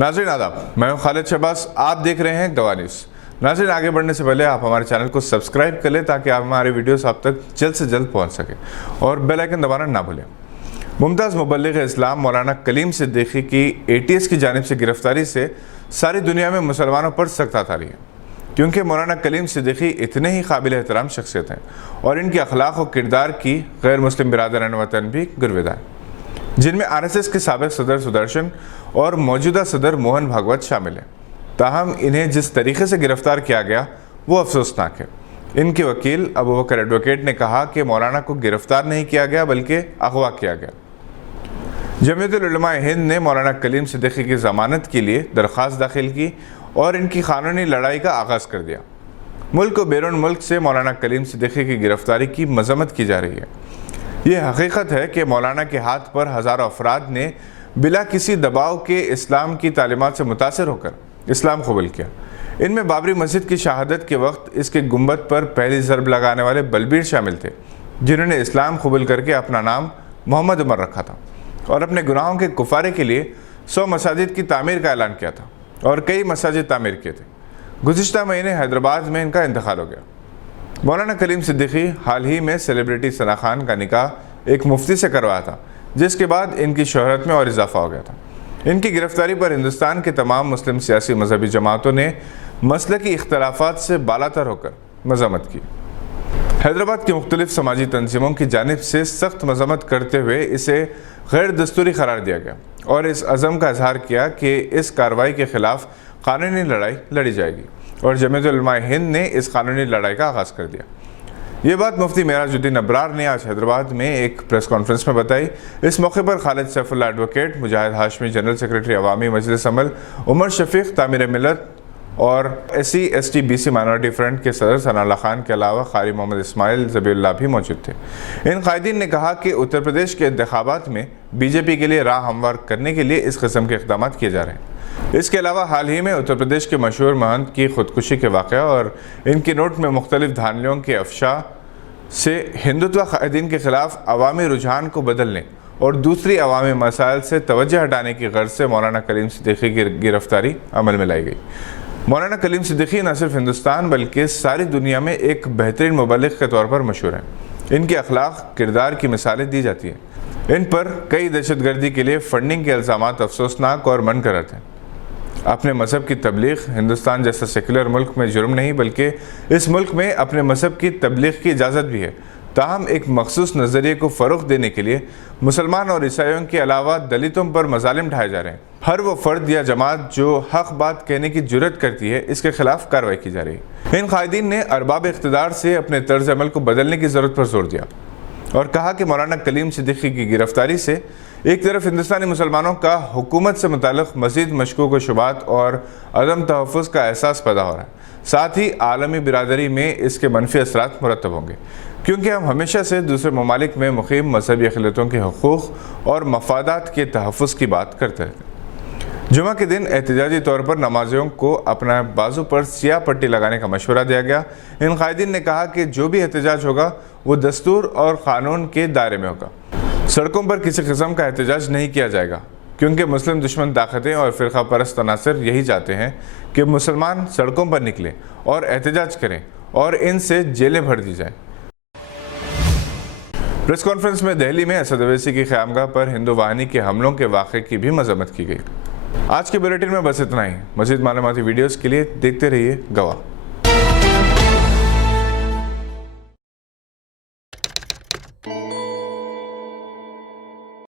नाज़रीन आदाब, मैं हूं खालिद शहबाज। आप देख रहे हैं गवाह न्यूज़। नाज़रीन, आगे बढ़ने से पहले आप हमारे चैनल को सब्सक्राइब कर लें ताकि हमारे वीडियोस आप तक जल्द से जल्द पहुंच सके और बेल आइकन दबाना ना भूलें। मुमताज़ मुबल्लिग़ इस्लाम मौलाना कलीम सिद्दीकी की ATS की जानिब से गिरफ्तारी से सारी दुनिया में मुसलमानों पर सख्त आ रही है, क्योंकि मौलाना कलीम सिद्दीकी इतने ही काबिल एहतराम शख्सियत हैं और इनके अखलाक और किरदार की गैर मुस्लिम बिरादरान वतन भी गुरविदा है, जिनमें RSS के साबिक़ सदर सुदर्शन और मौजूदा सदर मोहन भागवत शामिल हैं। ताहम इन्हें जिस तरीके से गिरफ्तार किया गया वो अफसोसनाक है। इनके वकील अबू बकर एडवोकेट ने कहा कि मौलाना को गिरफ्तार नहीं किया गया बल्कि अगवा किया गया। जमीयतुल उलमा हिंद ने मौलाना कलीम सिद्दीकी की ज़मानत के लिए दरख्वास्त दाखिल की और इनकी कानूनी लड़ाई का आगाज़ कर दिया। मुल्क व बैरून मुल्क से मौलाना कलीम सिद्दीकी की गिरफ्तारी की मजम्मत की जा रही है। ये हकीकत है कि मौलाना के हाथ पर हज़ारों अफराद ने बिला किसी दबाव के इस्लाम की तालीमात से मुतासर होकर इस्लाम कबूल किया। इनमें बाबरी मस्जिद की शहादत के वक्त इसके गुंबद पर पहली ज़रब लगाने वाले बलबीर शामिल थे, जिन्होंने इस्लाम कबूल करके अपना नाम मोहम्मद उमर रखा था और अपने गुनाहों के कुफारे के लिए 100 मसाजिद की तामीर का ऐलान किया था और कई मसाजिद तामीर किए थे। गुज़िश्ता महीने हैदराबाद में इनका इंतकाल हो गया। मौलाना कलीम सिद्दीकी हाल ही में सेलिब्रिटी सना खान का निकाह एक मुफ्ती से करवाया था, जिसके बाद इनकी शोहरत में और इजाफा हो गया था। इनकी गिरफ्तारी पर हिंदुस्तान के तमाम मुस्लिम सियासी मजहबी जमातों ने मसलकी इख्तलाफात से बालातर होकर मजम्मत की। हैदराबाद की मुख्तलिफ समाजी तंजीमों की जानिब से सख्त मजम्मत करते हुए इसे गैर दस्तूरी करार दिया गया और इस अज़म का इजहार किया कि इस कार्रवाई के खिलाफ कानूनी लड़ाई लड़ी जाएगी और जमीयतुल उलमा हिंद ने इस कानूनी लड़ाई का आगाज़ कर दिया। ये बात मुफ्ती मेराजुद्दीन अबरार ने आज हैदराबाद में एक प्रेस कॉन्फ्रेंस में बताई। इस मौके पर खालिद सैफुल्लाह एडवोकेट, मुजाहिद हाशमी जनरल सेक्रेटरी अवामी मजलिस अमल, उमर शफीक तामीर मिलत और SC ST BC minority front के सदर सनाउल्लाह खान के अलावा कारी मोहम्मद इस्माइल ज़बीउल्लाह भी मौजूद थे। इन कायदीन ने कहा कि उत्तर प्रदेश के इंतखाबात में BJP के लिए राह हमवार करने के लिए इस किस्म के इक़दाम किए जा रहे हैं। इसके अलावा हाल ही में उत्तर प्रदेश के मशहूर महंत की खुदकुशी के वाक़या और इनकी नोट में मुख्तलिफ धांधलियों के अफशा से हिंदुत्व कायदीन के ख़िलाफ़ अवामी रुझान को बदलने और दूसरी अवामी मसाइल से तवज्जो हटाने की गर्ज से मौलाना कलीम सिद्दीकी की गिरफ्तारी अमल में लाई गई। मौलाना कलीम सिद्दीकी न सिर्फ हिंदुस्तान बल्कि सारी दुनिया में एक बेहतरीन मुबल्लिग़ के तौर पर मशहूर हैं। इनके अखलाक किरदार की मिसालें दी जाती हैं। इन पर कई दहशतगर्दी के लिए फंडिंग के इल्ज़ामात अफसोसनाक और मन करत हैं। अपने मज़हब की तबलीग हिंदुस्तान जैसा सेकुलर मुल्क में जुर्म नहीं बल्कि इस मुल्क में अपने मज़हब की तबलीग की इजाज़त भी है। ताहम एक मखसूस नज़रिए को फ़रोग़ देने के लिए मुसलमान और ईसाइयों के अलावा दलितों पर मज़ालिम ढाए जा रहे हैं। हर वो फ़र्द या जमात जो हक़ बात कहने की जुर्रत करती है, इसके ख़िलाफ़ कार्रवाई की जा रही है। इन कायदीन ने अरबाब इक़्तिदार से अपने तर्ज़ अमल को बदलने की ज़रूरत पर जोर दिया और कहा कि मौलाना कलीम सिद्दीकी की गिरफ्तारी से एक तरफ हिंदुस्तानी मुसलमानों का हुकूमत से मुताल्लिक़ मज़ीद मशकूक व शुबात और अदम तहफ़्फ़ुज़ का एहसास पैदा हो रहा है, साथ ही आलमी बिरादरी में इसके मनफी असरात मुरतब होंगे, क्योंकि हम हमेशा से दूसरे ममालिक में मुक़ीम मजहबी अक़लियतों के हुकूक़ और मफादात के तहफ़्फ़ुज़ की बात करते रहते हैं। जुमा के दिन एहतिजाजी तौर पर नमाजियों को अपना बाजू पर सियाह पट्टी लगाने का मशवरा दिया गया। इन कायदीन ने कहा कि जो भी एहतिजाज होगा वो दस्तूर और क़ानून के दायरे में होगा। सड़कों पर किसी किस्म का एहतिजाज नहीं किया जाएगा, क्योंकि मुस्लिम दुश्मन ताकतें और फ़िरक़ा परस्त तनासर यही चाहते हैं कि मुसलमान सड़कों पर निकलें और एहतिजाज करें और इनसे जेलें भर दी जाएँ। प्रेस कॉन्फ्रेंस में दिल्ली में असद अवैसी की क़यामगाह पर हिंदू वाहिनी के हमलों के वाक़े की भी मजम्मत की गई। आज के बुलेटिन में बस इतना ही। मज़ीद मालूमाती वीडियोज़ के लिए देखते रहिए गवाह।